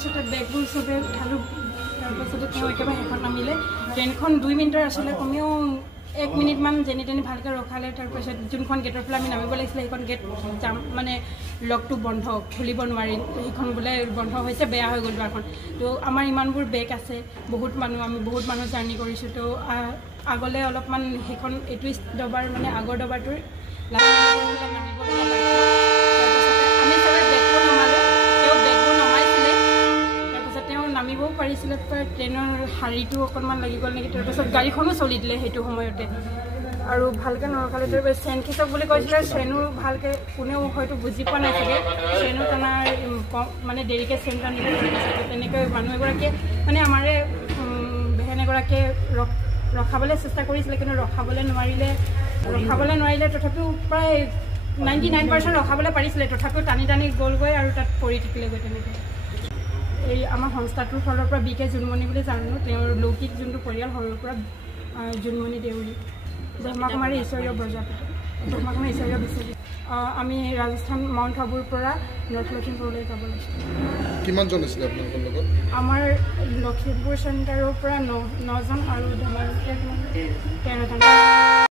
তাৰপিছতে বেগবোৰ চবে উঠালোঁ তাৰপিছতে তেওঁ একেবাৰে শেষত নামিলে ট্ৰেইনখন 2 মিনিটৰ আছিলে কমেও 1 মিনিটমান যেনি তেনি ভালকৈ ৰখালে তাৰপিছত যোনখন গেটৰ পৰা আমি নামিব লাগিছিলে সেইখন গেট যাম মানে লকটো বন্ধ খুলিব নোৱাৰি সেইখন বোলে বন্ধ হৈছে বেয়া হৈ গ'ল দুৱাৰখন তো আমাৰ ইমানবোৰ বেগ আছে আমি বহুত মানুহ জাৰ্ণি কৰিছোঁ তো আগলৈ অলপমান সেইখন এইটো ডবাৰ মানে আগৰ ডবাৰটোৰ আমি চবে বেগবোৰ নমালোঁ তেওঁ বেগবোৰ নমাইছিলে তাৰপিছত তেওঁ নামিবও পাৰিছিলে ট্ৰেইনৰ শাৰীটো অকণমান লাগি গ'ল নেকি তাৰপিছত গাড়ীখনো চলি দিলে সেইটো সময়তে আৰু ভালকৈ নৰখালে তাৰপিছত চেইন খিচক বুলি কৈছিলে চেইনো ভালকৈ কোনেও হয়তো বুজি পোৱা নাই চাগে চেইনো টনাৰ মানে দেৰিকৈ চেইন টানিব তেনেকৈ মানুহ এগৰাকীয়ে মানে আমাৰে বেহেন এগৰাকীয়ে ৰখাবলৈ চেষ্টা কৰিছিলে কিন্তু ৰখাবলৈ নোৱাৰিলে তথাপিও প্ৰায় 99% ৰখাবলৈ পাৰিছিলে তথাপিও টানি গ'লগৈ আৰু তাত পৰি থাকিলেগৈ তেনেকৈ এই আমাৰ সংস্থাটোৰ ফালৰ পৰা BK জোনমণি বুলি জানো তেওঁৰ লৌকিক যোনটো পৰিয়াল সৰুৰ পৰা জোনমণি দেউৰী ব্ৰহ্মাকুমাৰী ঈশ্বৰীয় প্ৰজাপতি ব্ৰহ্মাকুমাৰী ঈশ্বৰীয় বিশ্ববিদ্যালয় আমি ৰাজস্থান মাউণ্ট আবুৰ পৰা নৰ্থ লখিমপুৰলৈ যাব লাগিছিল কিমানজন আছিলে আপোনালোকৰ লগত আমাৰ লখিমপুৰ চেণ্টাৰৰ পৰা 9জন আৰু ধেমাজি 13জন